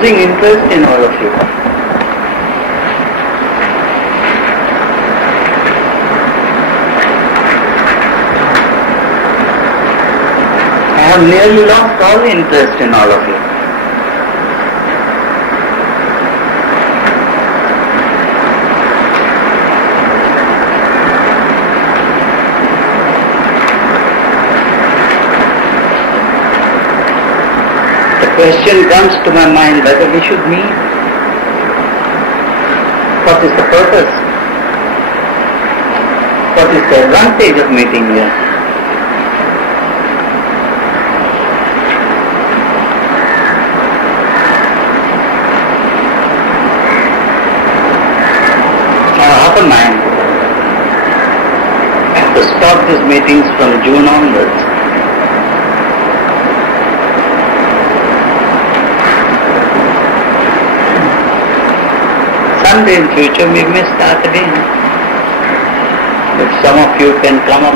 losing interest in all of you. I have nearly lost all interest in all of you. The question comes to my mind whether we should meet. What is the purpose? What is the advantage of meeting here? How often I have to stop these meetings from June onwards. Someday in future we may start again. If some of you can come up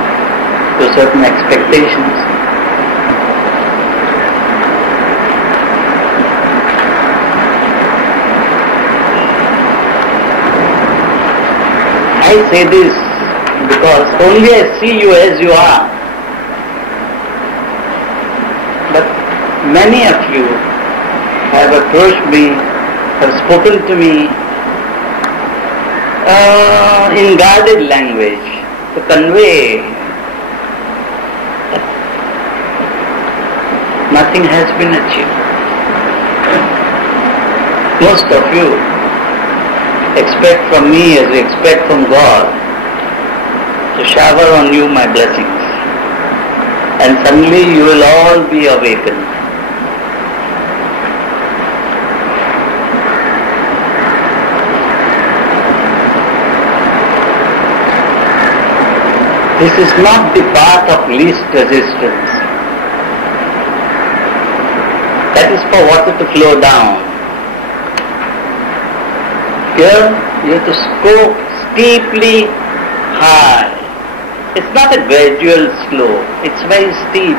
to certain expectations. I say this because only I see you as you are. But many of you have approached me, have spoken to me in guarded language to convey that nothing has been achieved. Most of you expect from me as you expect from God to shower on you my blessings, and suddenly you will all be awakened. This is not the path of least resistance. That is for water to flow down. Here you have to go steeply high. It's not a gradual slope, it's very steep.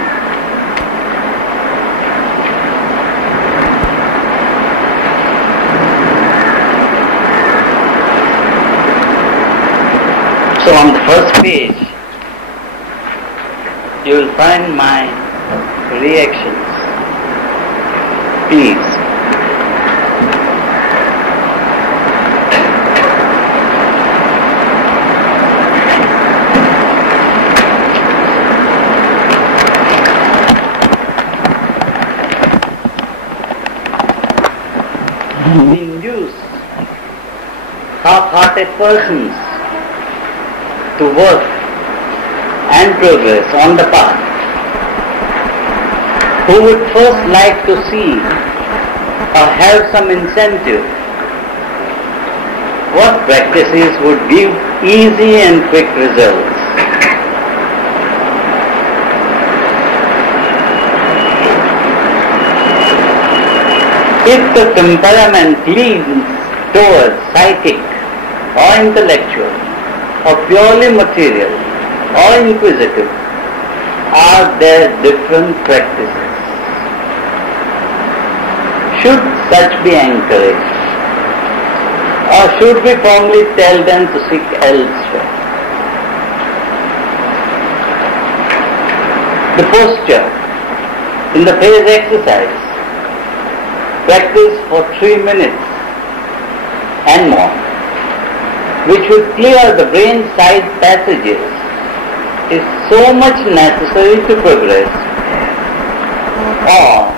So on the first page, you will find my reactions. Please. We induce half-hearted persons to work and progress on the path, who would first like to see or have some incentive what practices would give easy and quick results. If the temperament leans towards psychic or intellectual or purely material or inquisitive, are there different practices? Should such be encouraged? Or should we firmly tell them to seek elsewhere? The posture in the phase exercise, practice for 3 minutes and more, which will clear the brain side passages, is so much necessary to progress. Or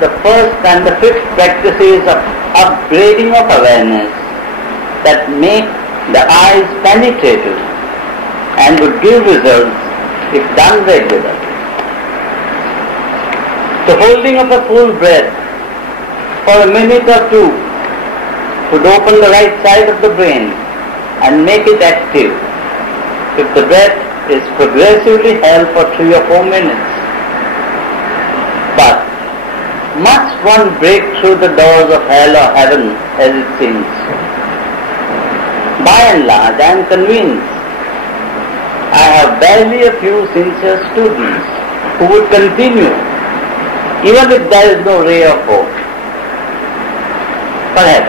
the first and the fifth practices of upgrading of awareness that make the eyes penetrative and would give results if done regularly. The holding of a full breath for a minute or two would open the right side of the brain and make it active if the breath is progressively held for 3 or 4 minutes. But must one break through the doors of hell or heaven, as it seems? By and large, I am convinced I have barely a few sincere students who would continue even if there is no ray of hope. Perhaps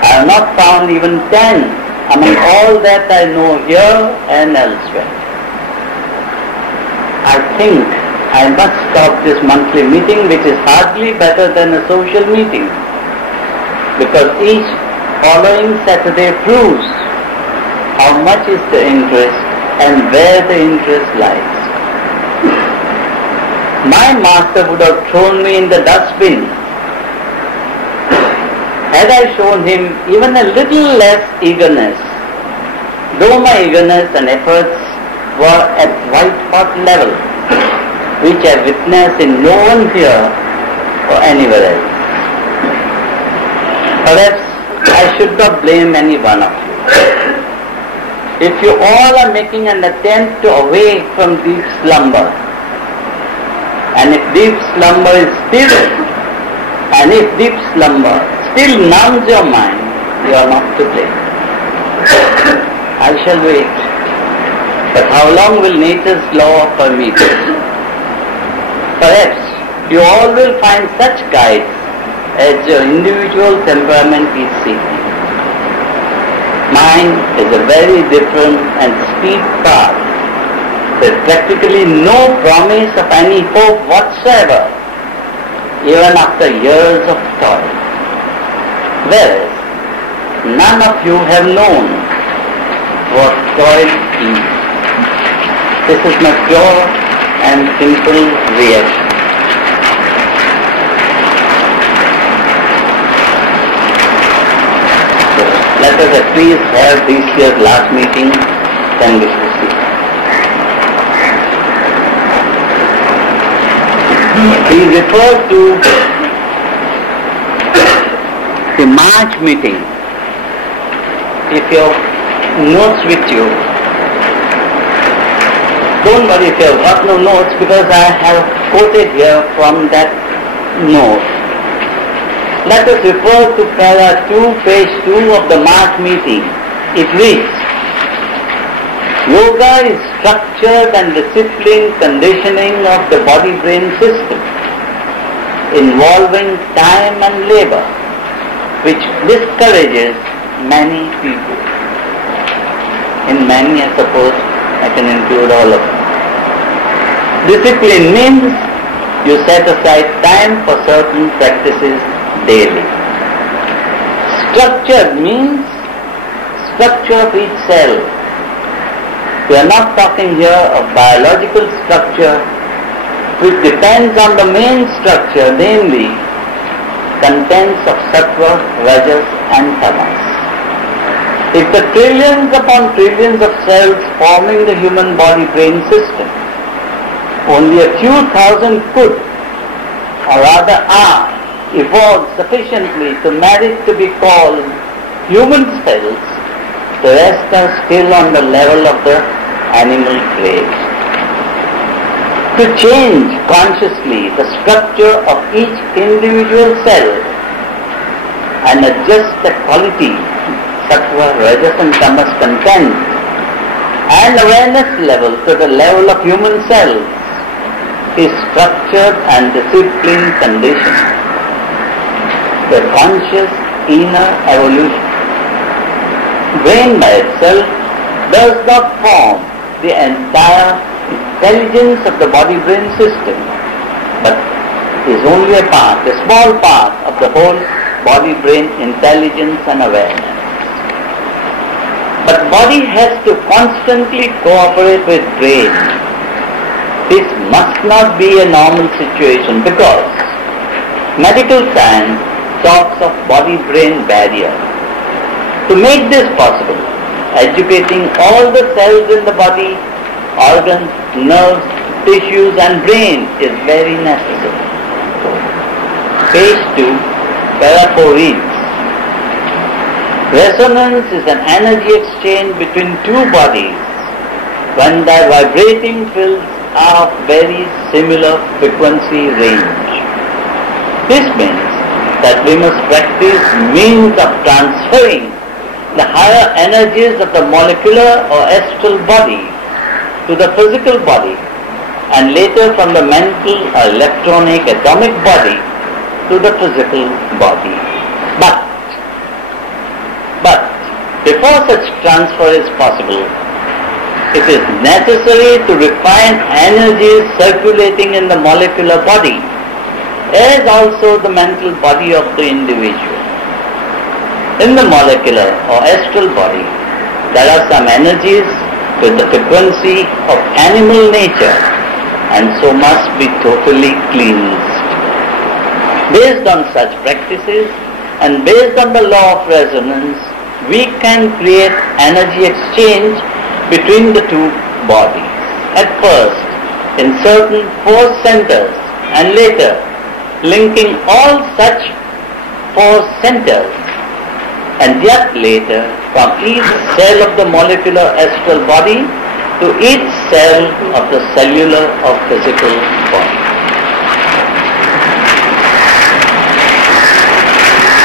I have not found even 10 among all that I know here and elsewhere. I think I must stop this monthly meeting, which is hardly better than a social meeting, because each following Saturday proves how much is the interest and where the interest lies. My master would have thrown me in the dustbin had I shown him even a little less eagerness, though my eagerness and efforts were at white hot level, which I witnessed in no one here or anywhere else. Perhaps I should not blame any one of you. If you all are making an attempt to awake from deep slumber, and if deep slumber still numbs your mind, you are not to blame. I shall wait. But how long will nature's law permit? Perhaps you all will find such guides as your individual temperament is seeking. Mine is a very different and steep path. There is practically no promise of any hope whatsoever, even after years of toil. Whereas none of you have known what toil is. This is my pure and simple reaction. Let us at least have this year's last meeting, then we shall see. He refers to the March meeting. If you have notes with you, don't worry if you have got no notes, because I have quoted here from that note. Let us refer to para 2, page 2 of the March meeting. It reads, Yoga is structured and disciplined conditioning of the body-brain system, involving time and labor, which discourages many people. In many, I suppose, I can include all of them. Discipline means you set aside time for certain practices daily. Structured means structure of each cell. We are not talking here of biological structure, which depends on the main structure, namely contents of sattva, rajas and tamas. If the trillions upon trillions of cells forming the human body-brain system, only a few thousand could, or rather are, evolved sufficiently to merit to be called human cells, the rest are still on the level of the animal grade. To change consciously the structure of each individual cell and adjust the quality, sattva, rajas and tamas content and awareness level to the level of human cells is structured and disciplined condition, the conscious inner evolution. Brain by itself does not form the entire intelligence of the body-brain system, but is only a part, a small part of the whole body-brain intelligence and awareness. But body has to constantly cooperate with brain. This must not be a normal situation, because medical science talks of body-brain barrier. To make this possible, educating all the cells in the body, organs, nerves, tissues and brain is very necessary. Page 2, para 4 reads, resonance is an energy exchange between two bodies when their vibrating fields are of very similar frequency range. This means that we must practice means of transferring the higher energies of the molecular or astral body to the physical body, and later from the mental or electronic atomic body to the physical body. But Before such transfer is possible, it is necessary to refine energies circulating in the molecular body, as also the mental body of the individual. In the molecular or astral body, there are some energies with the frequency of animal nature, and so must be totally cleansed. Based on such practices and based on the law of resonance, we can create energy exchange between the two bodies. At first, in certain force centers, and later, linking all such force centers, and yet later from each cell of the molecular astral body to each cell of the cellular or physical body.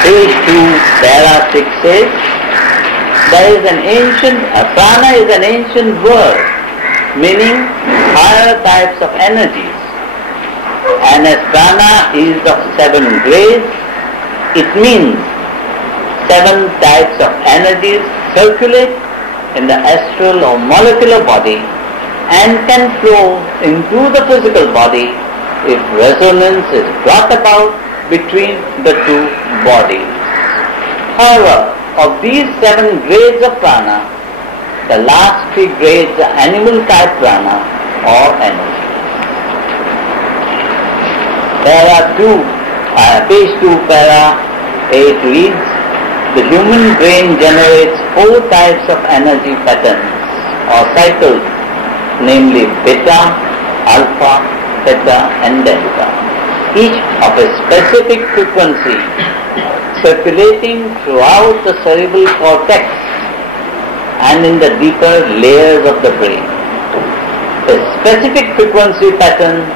Page 2, para 6 says, prana is an ancient word meaning higher types of energies, and as prana is of 7 grades, it means 7 types of energies circulate in the astral or molecular body and can flow into the physical body if resonance is brought about between the two bodies. However, of these 7 grades of prana, the last 3 grades are animal type prana or energy. Page 2, para 8 reads, the human brain generates 4 types of energy patterns or cycles, namely beta, alpha, theta and delta, each of a specific frequency circulating throughout the cerebral cortex and in the deeper layers of the brain. The specific frequency pattern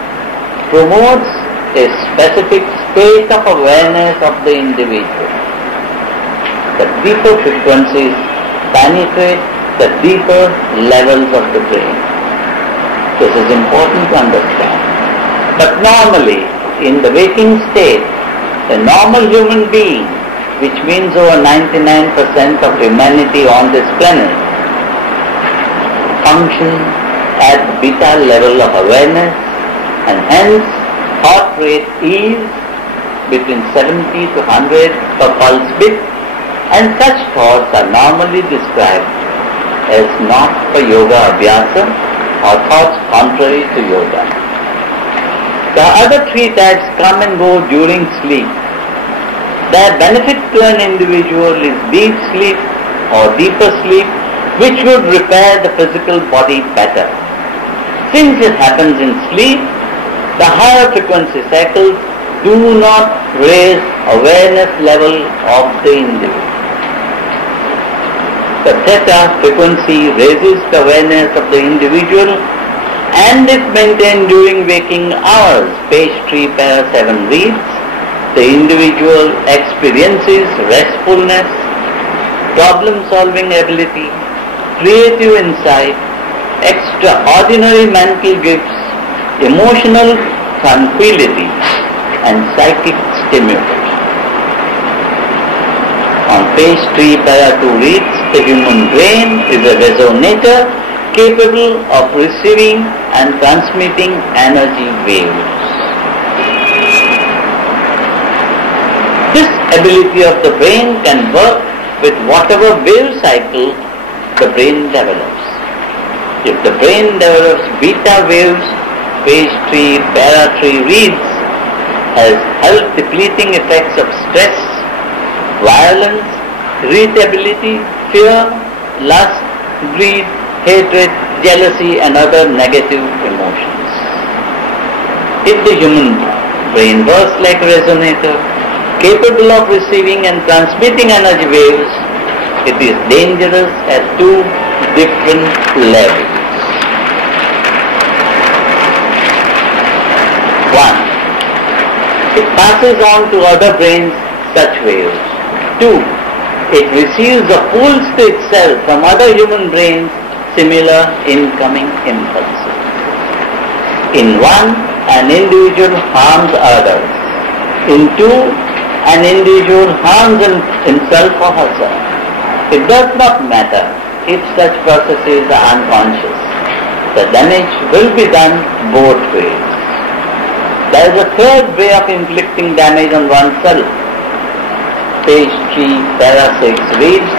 promotes a specific state of awareness of the individual. The deeper frequencies penetrate the deeper levels of the brain. This is important to understand. But normally, in the waking state, a normal human being, which means over 99% of humanity on this planet, functions at beta level of awareness, and hence heart rate is between 70 to 100 per pulse beat, and such thoughts are normally described as not for yoga abhyasa or thoughts contrary to yoga. The other 3 types come and go during sleep. Their benefit to an individual is deep sleep or deeper sleep, which would repair the physical body better. Since it happens in sleep, the higher frequency cycles do not raise awareness level of the individual. The theta frequency raises the awareness of the individual and if maintained during waking hours. Page 3, para 7 reads, the individual experiences restfulness, problem-solving ability, creative insight, extraordinary mental gifts, emotional tranquility, and psychic stimulation. On page 3, para 2 reads, the human brain is a resonator capable of receiving and transmitting energy waves. This ability of the brain can work with whatever wave cycle the brain develops. If the brain develops beta waves, page 3, para 3 reads, has health depleting effects of stress, violence, irritability, fear, lust, greed, hatred, jealousy and other negative emotions. If the human brain works like a resonator, capable of receiving and transmitting energy waves, it is dangerous at 2 different levels. 1. It passes on to other brains such waves. 2. It receives the pulse to itself from other human brains similar incoming impulses. In 1, an individual harms others. In 2, an individual harms himself or herself. It does not matter if such processes are unconscious. The damage will be done both ways. There is a third way of inflicting damage on oneself. Page 3, para 6 reads,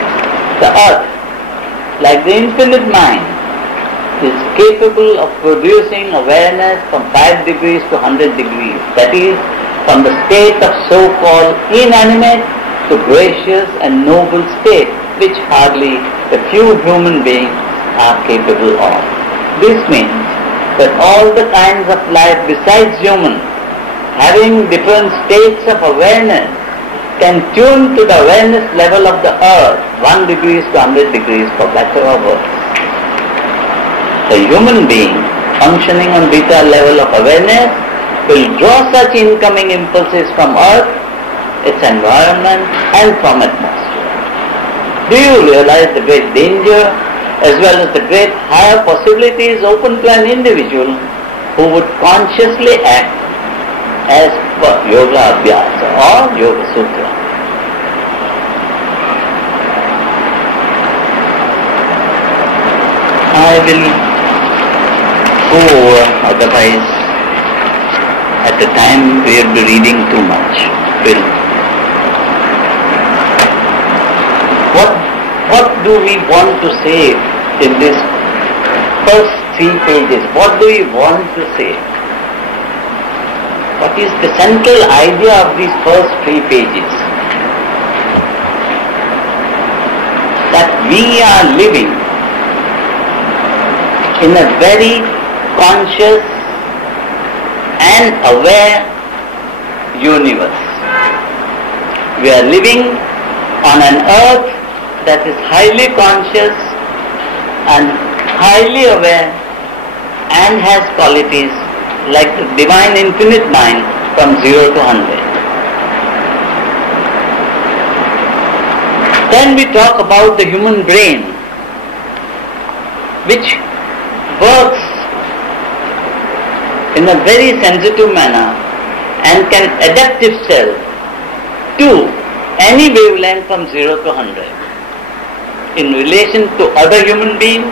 the earth, like the infinite mind, is capable of producing awareness from 5 degrees to 100 degrees. That is, from the state of so-called inanimate to gracious and noble state, which hardly a few human beings are capable of. This means that all the kinds of life besides human, having different states of awareness, can tune to the awareness level of the earth, 1 degrees to 100 degrees, for better or worse. The human being functioning on beta level of awareness will draw such incoming impulses from earth, its environment, and from atmosphere. Do you realize the great danger as well as the great higher possibilities open to an individual who would consciously act as per Yoga Abhyasa or Yoga Sutra? I will go over, otherwise at the time we will be reading too much. What do we want to say in this first 3 pages? What do we want to say? What is the central idea of these first 3 pages? That we are living in a very conscious and aware universe. We are living on an earth that is highly conscious and highly aware and has qualities like the divine infinite mind from 0 to 100. Then we talk about the human brain, which works in a very sensitive manner and can adapt itself to any wavelength from 0 to 100 in relation to other human beings,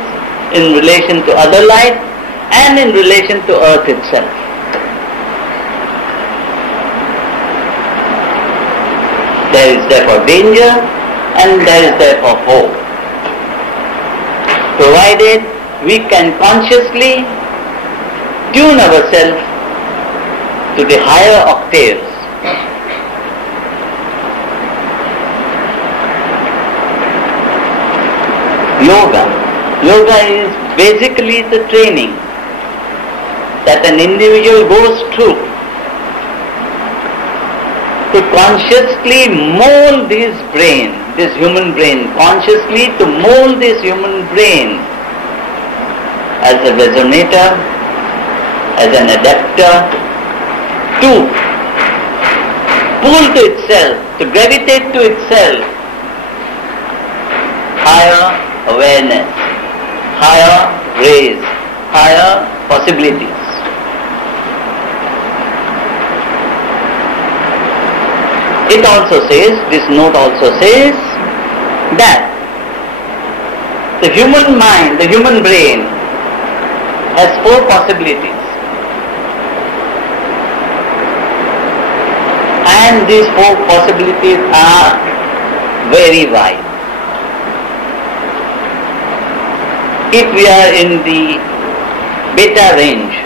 in relation to other life, and in relation to earth itself. There is therefore danger and there is therefore hope, provided we can consciously tune ourselves to the higher octaves. Yoga is basically the training that an individual goes through to consciously mold his brain, this human brain, consciously to mold this human brain as a resonator, as an adapter, to pull to itself, to gravitate to itself higher awareness, higher rays, higher possibilities. It also says, this note also says, that the human mind, the human brain has 4 possibilities. And these 4 possibilities are very wide. If we are in the beta range,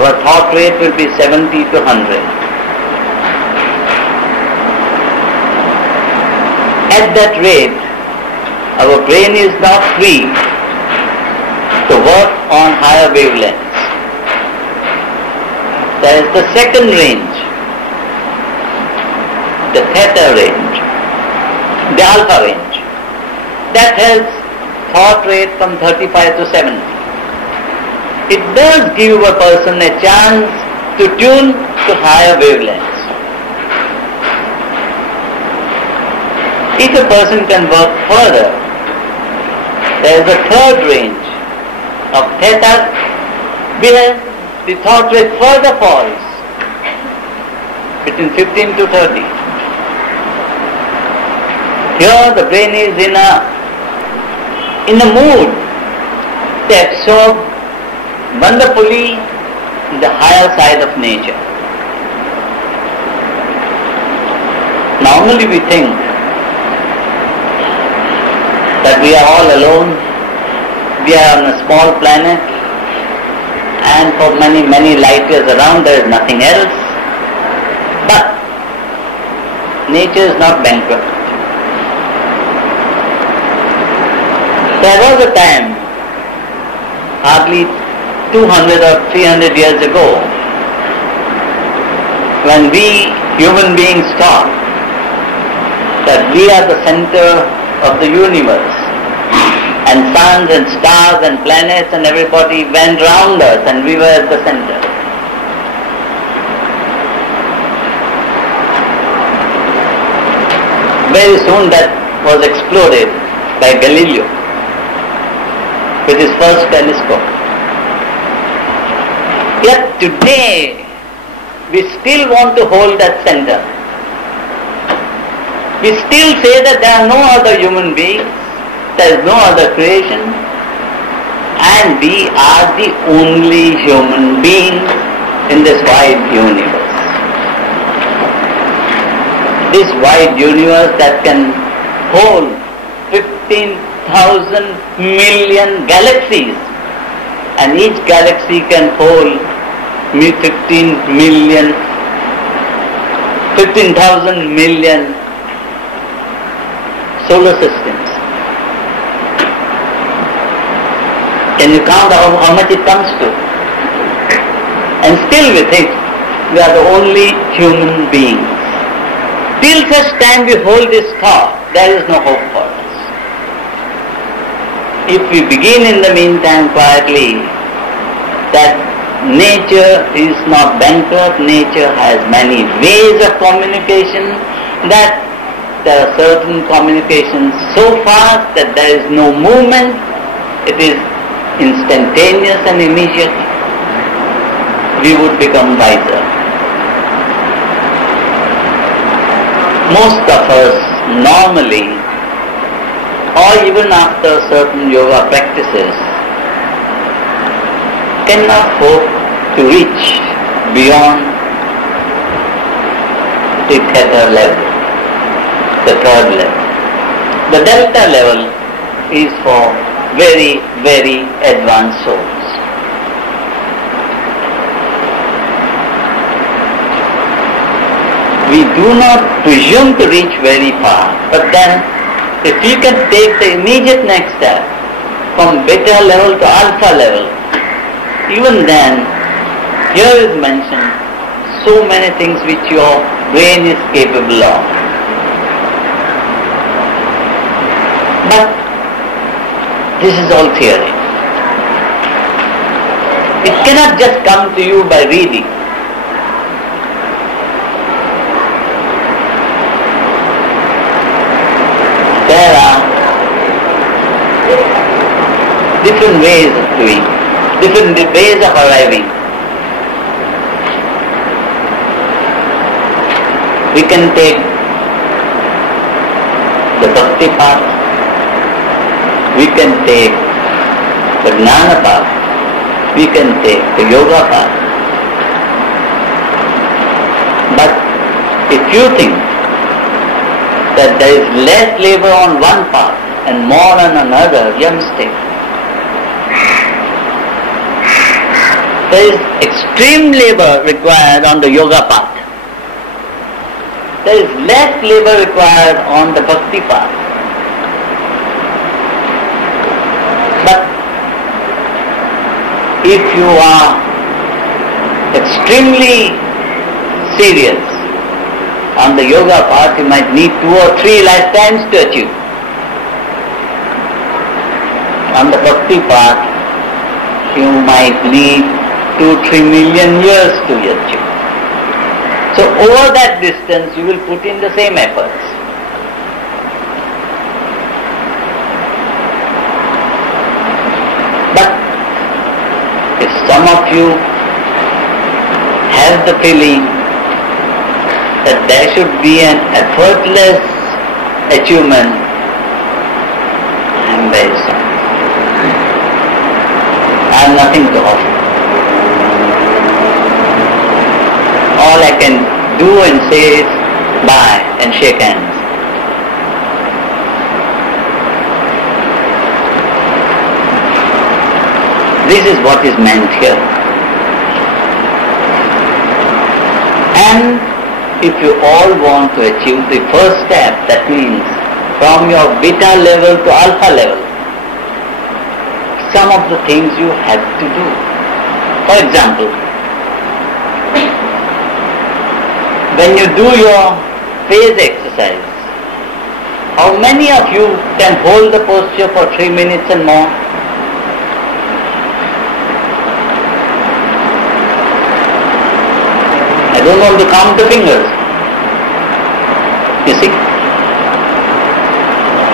our thought rate will be 70 to 100. At that rate, our brain is now free to work on higher wavelengths. There is the second range, the theta range, the alpha range. That has thought rate from 35 to 70. It does give a person a chance to tune to higher wavelengths. If a person can work further, there is a third range of theta where the thought rate further falls between 15 to 30. Here the brain is in a mood to absorb wonderfully the higher side of nature. Normally we think that we are all alone, we are on a small planet, and for many, many light years around there is nothing else. But nature is not bankrupt. There was a time, hardly 200 or 300 years ago, when we human beings thought that we are the center of the universe, and suns and stars and planets and everybody went round us and we were at the center. Very soon that was exploded by Galileo with his first telescope. Yet today we still want to hold that center. We still say that there are no other human beings, there is no other creation, and we are the only human beings in this wide universe. This wide universe that can hold 15,000 million galaxies, and each galaxy can hold 15,000 million solar systems. Can you count how much it comes to? And still we think we are the only human beings. Till such time we hold this thought, there is no hope for us. If we begin in the meantime quietly that nature is not bankrupt, nature has many ways of communication, that there are certain communications so fast that there is no movement, it is instantaneous and immediate, we would become wiser. Most of us normally, or even after certain yoga practices, cannot hope to reach beyond the theta level, the third level. The delta level is for very, very advanced souls. We do not presume to reach very far, but then if you can take the immediate next step from beta level to alpha level, even then, here is mentioned so many things which your brain is capable of. But this is all theory. It cannot just come to you by reading. There are different ways of doing, different ways of arriving. We can take the bhakti path, we can take the jnana path, we can take the yoga path. But if you think that there is less labor on one path and more on another, you are mistaken. There is extreme labor required on the yoga path. There is less labor required on the bhakti path. But if you are extremely serious on the yoga path, you might need 2 or 3 lifetimes to achieve. On the bhakti path, you might need 2-3 million years to achieve. So over that distance, you will put in the same efforts. But if some of you have the feeling that there should be an effortless achievement, I am very sorry. I have nothing to offer. All I can do and say is bye and shake hands. This is what is meant here. And if you all want to achieve the first step, that means from your beta level to alpha level, some of the things you have to do. For example, when you do your phase exercise, how many of you can hold the posture for 3 minutes and more? I don't want to count the fingers. You see?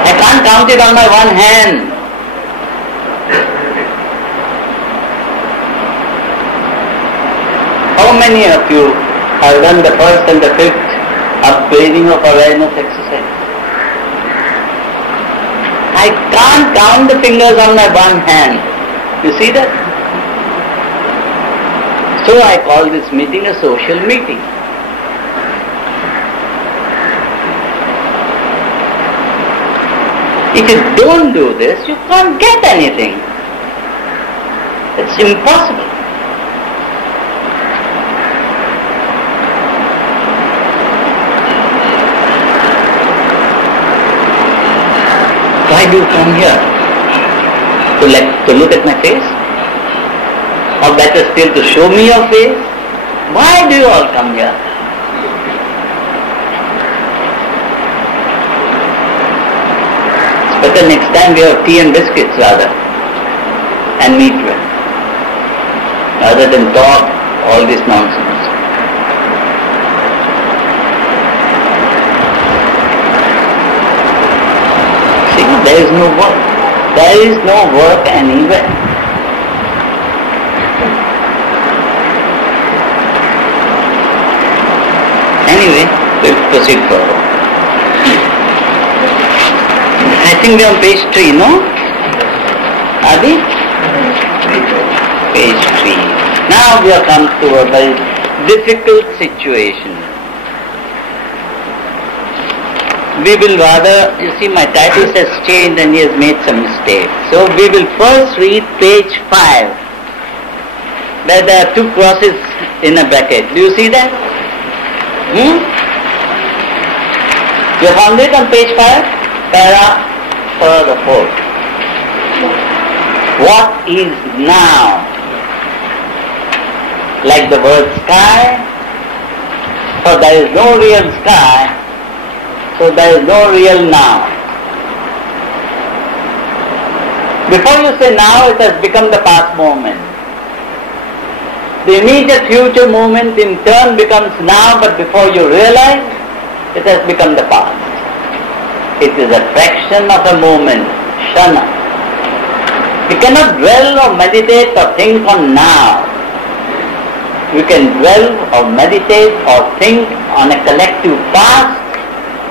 I can't count it on my one hand. How many of you have done the first and the fifth upgrading of awareness exercise? I can't count the fingers on my one hand. You see that? So I call this meeting a social meeting. If you don't do this, you can't get anything. It's impossible. Why do you come here? To look at my face? Or better still, to show me your face? Why do you all come here? It's better next time we have tea and biscuits rather, and meet well, rather than talk all this nonsense. See, there is no work. There is no work anywhere. Anyway, we'll proceed forward. I think we are on page 3, no? Are we? Page 3. Now we have come to a very difficult situation. We will rather, you see my title has changed and he has made some mistakes. So we will first read page 5, where there are 2 crosses in a bracket. Do you see that? You found it on page 5? Para further 4. What is now? Like the word sky, so there is no real sky, so there is no real now. Before you say now, it has become the past moment. The immediate future moment in turn becomes now, but before you realize, it has become the past. It is a fraction of a moment, shana. We cannot dwell or meditate or think on now. We can dwell or meditate or think on a collective past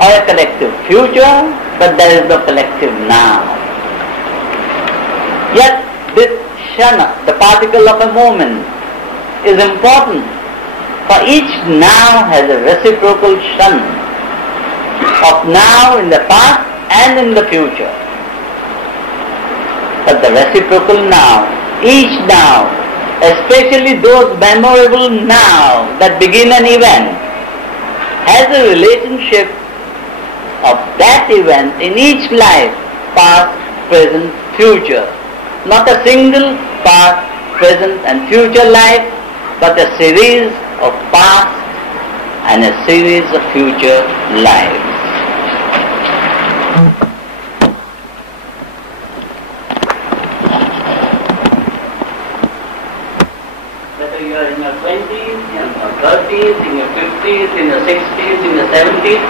or a collective future, but there is no collective now. Yet this shana, the particle of a moment, is important, for each now has a reciprocal shan of now in the past and in the future. But the reciprocal now, each now, especially those memorable now that begin an event, has a relationship of that event in each life, past, present, future. Not a single past, present and future life, but a series of past and a series of future lives. Whether you are in your 20s, in your 30s, in your 50s, in your 60s, in your 70s,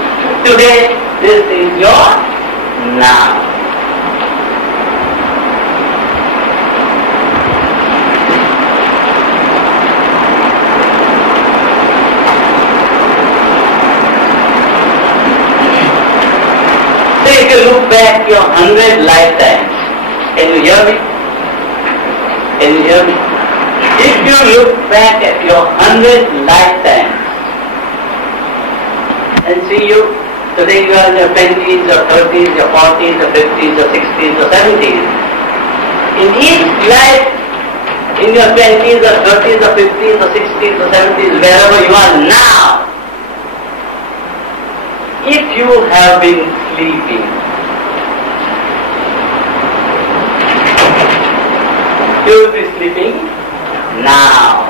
today this is your now. you look back your 100 lifetimes, can you hear me? Can you hear me? If you look back at your 100 lifetimes and see you, today you are in your 20s, your 30s, your 40s, your 50s, your 60s, your 70s. In each life, in your 20s or 30s or 50s or 60s or 70s, wherever you are now, if you have been sleeping, you will be sleeping now.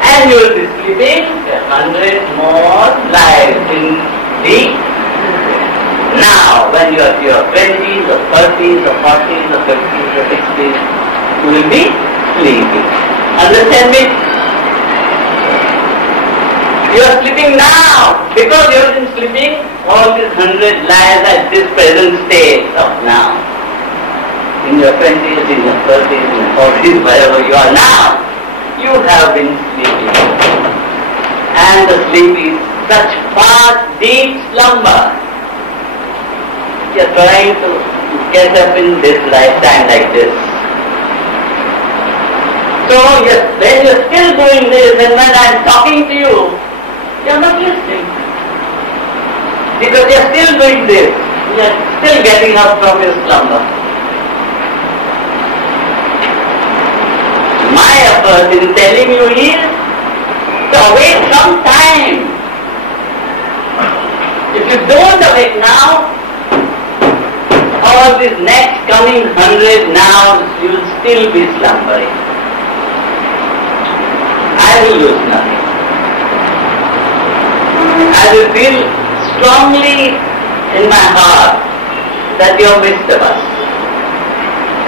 And you will be sleeping 100 more lives in the now. When you are in your 20s or 30s or 40s or 50s or 60s, you will be sleeping. Understand me? You are sleeping now because you have been sleeping all these 100 lives at this present state of now. In your 20s, in your 30s, in your 40s, wherever you are now, you have been sleeping. And the sleep is such fast, deep slumber. You are trying to get up in this lifetime like this. So yes, when you are still doing this, and when I am talking to you, you are not listening. Because you are still doing this. You are still getting up from your slumber. My effort in telling you is to awake some time. If you don't awake now, all these next coming 100 nows, you will still be slumbering. I will lose nothing. I will feel strongly in my heart that you have missed the bus.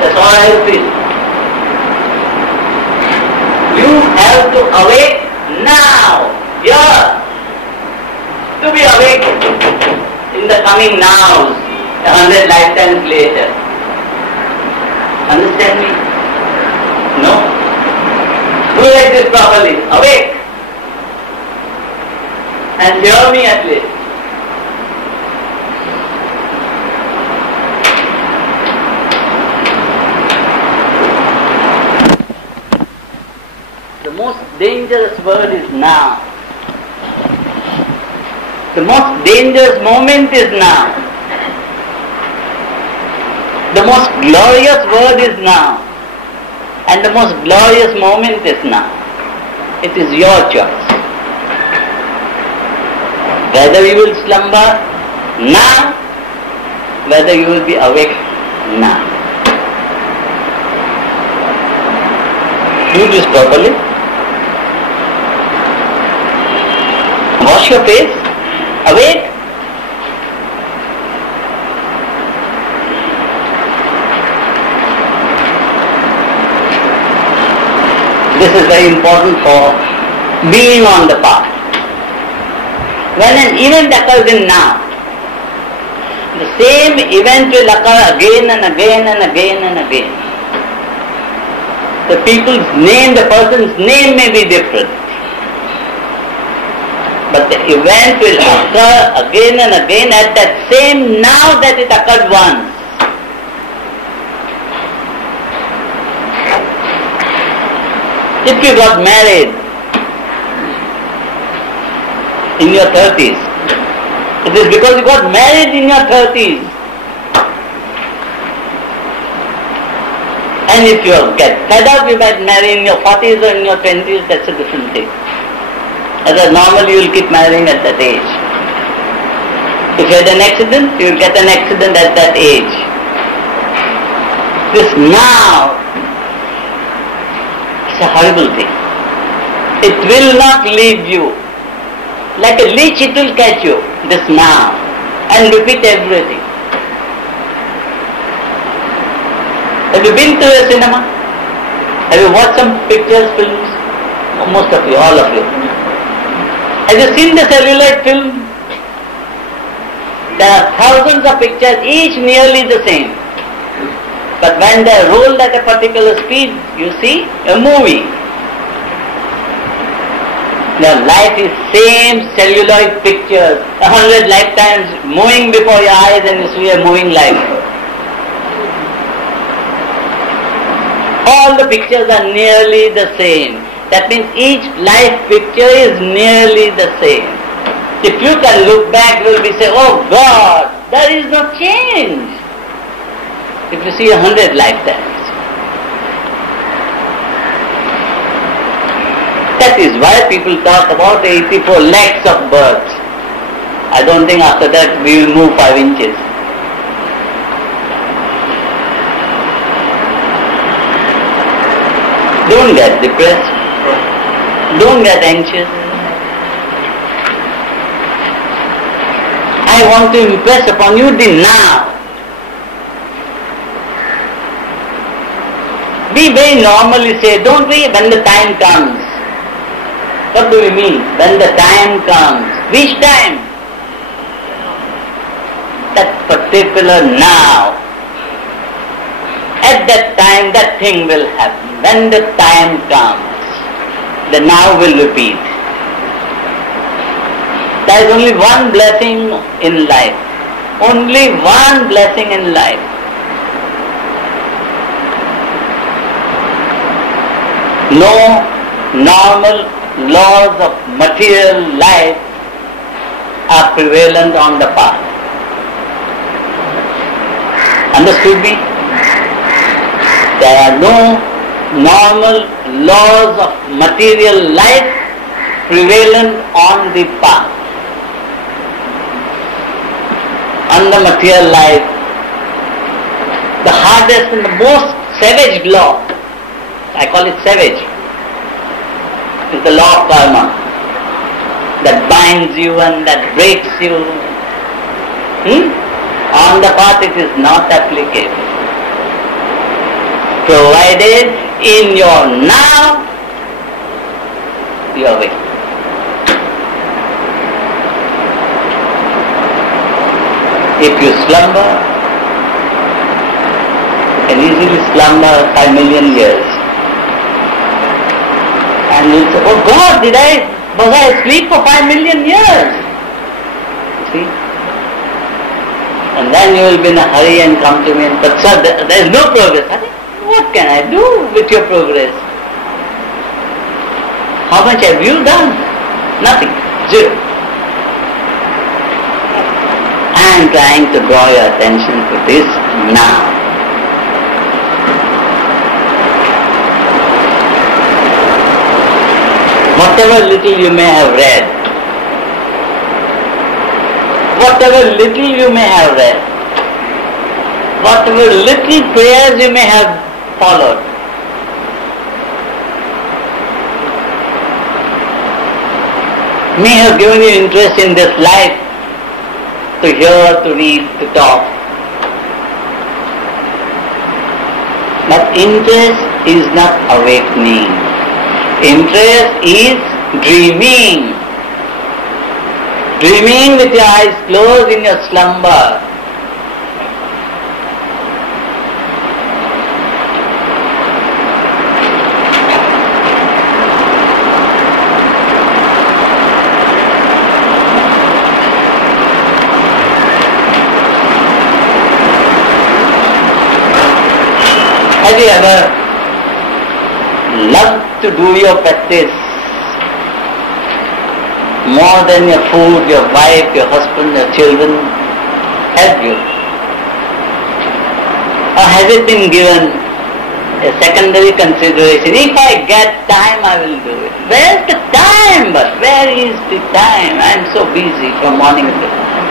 That's all I will feel. You have to awake now, here, to be awake in the coming nows, 100 lifetimes later. Understand me? No? Do like this properly. Awake. And hear me at least. The most dangerous word is now. The most dangerous moment is now. The most glorious word is now. And the most glorious moment is now. It is your choice. Whether you will slumber now, whether you will be awake now. Do this properly. Wash your face. Awake. This is very important for being on the path. When an event occurs in now, the same event will occur again and again and again and again. The people's name, the person's name may be different, but the event will occur again and again at that same now that it occurred once. If you got married in your 30s, it is because you got married in your 30s. And if you get fed up, you might marry in your 40s or in your 20s, that's a different thing. As a normal, you will keep marrying at that age. If you had an accident, you will get an accident at that age. This now is a horrible thing. It will not leave you. Like a leech, it will catch you, this now, and repeat everything. Have you been to a cinema? Have you watched some pictures, films? Most of you, all of you. Have you seen the celluloid film? There are thousands of pictures, each nearly the same. But when they are rolled at a particular speed, you see a movie. Your life is same celluloid pictures, 100 lifetimes moving before your eyes and you see a moving life. All the pictures are nearly the same. That means each life picture is nearly the same. If you can look back, you will be saying, oh God, there is no change. If you see 100 lifetimes. That is why people talk about 84 lakhs of births. I don't think after that we will move 5 inches. Don't get depressed. Don't get anxious. I want to impress upon you the now. We very normally say, don't we, when the time comes. What do we mean? When the time comes. Which time? That particular now. At that time, that thing will happen. When the time comes, the now will repeat. There is only one blessing in life. Only one blessing in life. No normal laws of material life are prevalent on the path. Understood me? There are no normal laws of material life prevalent on the path. On the material life, the hardest and the most savage law, I call it savage, is the law of karma that binds you and that breaks you. On the path it is not applicable. Provided in your now you are awake. If you slumber, you can easily slumber 5 million years. And you'll say, oh God, was I asleep for 5 million years? See? And then you will be in a hurry and come to me and, but sir, there is no progress. What can I do with your progress? How much have you done? Nothing. Zero. I am trying to draw your attention to this now. Whatever little you may have read, whatever little you may have read, whatever little prayers you may have followed, may have given you interest in this life, to hear, to read, to talk. But interest is not awakening. Interest is dreaming. Dreaming with your eyes closed in your slumber. Have you ever loved to do your practice more than your food, your wife, your husband, your children? Have you? Or has it been given a secondary consideration? If I get time, I will do it. Where's the time? But where is the time? I am so busy from morning to night.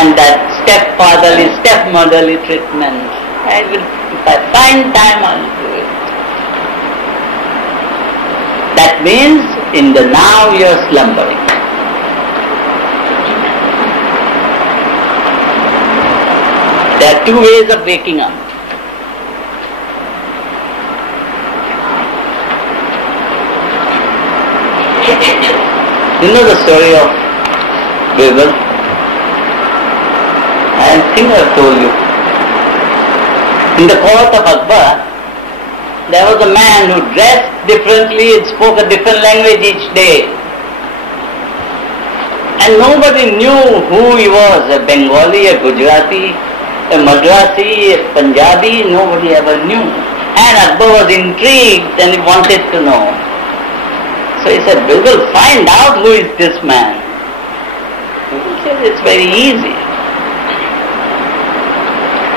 And that stepfatherly, stepmotherly treatment, if I find time, I will do it. That means in the now you are slumbering. There are two ways of waking up. You know the story of Bible? I think I have told you. In the court of Akbar, there was a man who dressed differently, it spoke a different language each day. And nobody knew who he was, a Bengali, a Gujarati, a Madrasi, a Punjabi, nobody ever knew. And Akbar was intrigued and he wanted to know. So he said, Bilbil, find out who is this man. Bilbil said, it's very easy.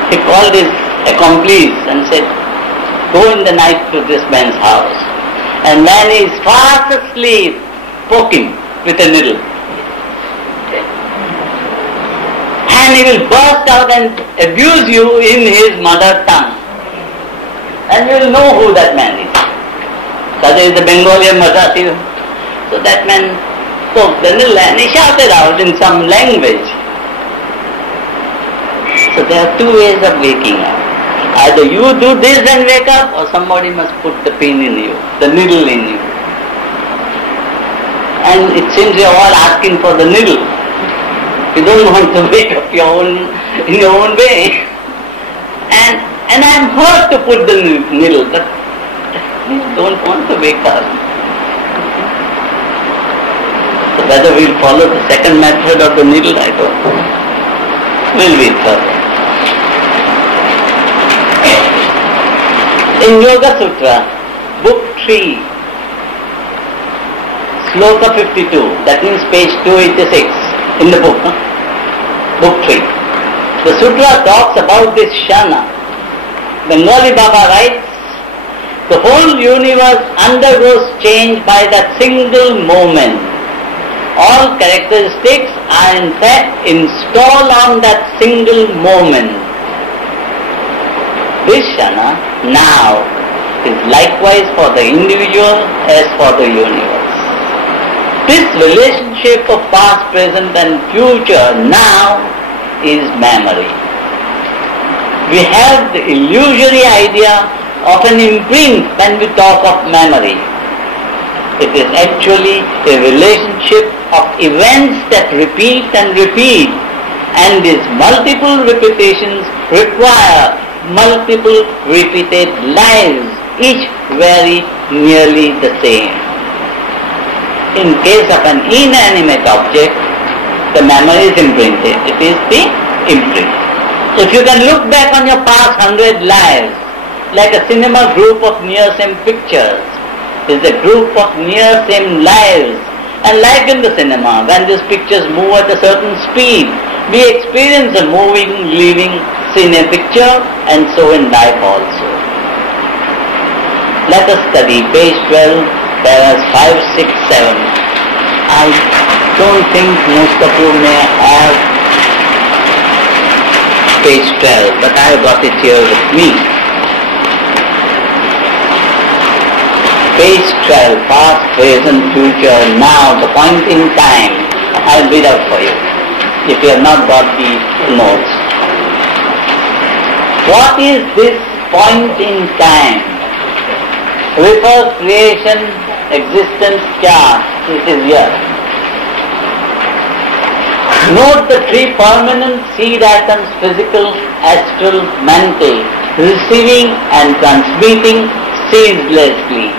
He called his accomplice and said, go in the night to this man's house. And when he is fast asleep, poke him with a needle. And he will burst out and abuse you in his mother tongue. And you will know who that man is. Whether he is a Bengali or Madrasi. So that man spoke the needle and he shouted out in some language. So there are two ways of waking up. Either you do this and wake up, or somebody must put the pin in you, the needle in you. And it seems you are all asking for the needle. You don't want to wake up in your own way. And I am hurt to put the needle, but you don't want to wake up. So whether we will follow the second method of the needle, I don't know. We'll wait further. In Yoga Sutra, book 3, sloka 52, that means page 286 in the book, book 3. The sutra talks about this shana. Bengali Baba writes, the whole universe undergoes change by that single moment. All characteristics are in fact installed on that single moment. This shana now is likewise for the individual as for the universe. This relationship of past, present and future now is memory. We have the illusory idea of an imprint when we talk of memory. It is actually a relationship of events that repeat and repeat, and these multiple repetitions require multiple repeated lives, each very nearly the same. In case of an inanimate object, the memory is imprinted. It is the imprint. If you can look back on your past 100 lives, like a cinema group of near same pictures, is a group of near same lives. And like in the cinema, when these pictures move at a certain speed, we experience a moving, living scene in a picture, and so in life also. Let us study page 12, paras 5, 6, 7. I don't think most of you may have page 12, but I have got it here with me. Page 12, past, present, future, now, the point in time. I'll read out for you, if you have not got the notes. What is this point in time? Refer creation, existence, kya? It is here. Note the three permanent seed atoms, physical, astral, mental, receiving and transmitting ceaselessly.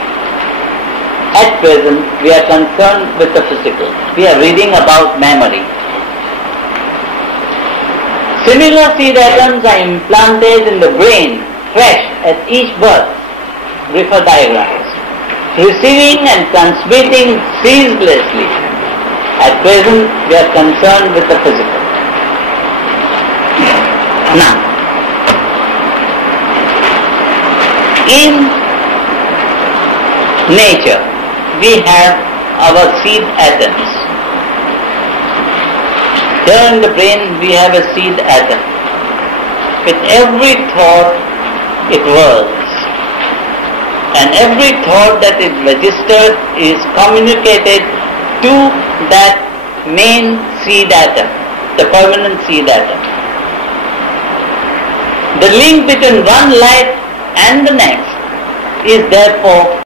At present, we are concerned with the physical. We are reading about memory. Similar seed atoms are implanted in the brain, fresh at each birth. Refer diagrams. Receiving and transmitting ceaselessly. At present, we are concerned with the physical. Now, in nature, we have our seed atoms. Here in the brain, we have a seed atom. With every thought, it whirls. And every thought that is registered is communicated to that main seed atom, the permanent seed atom. The link between one life and the next is therefore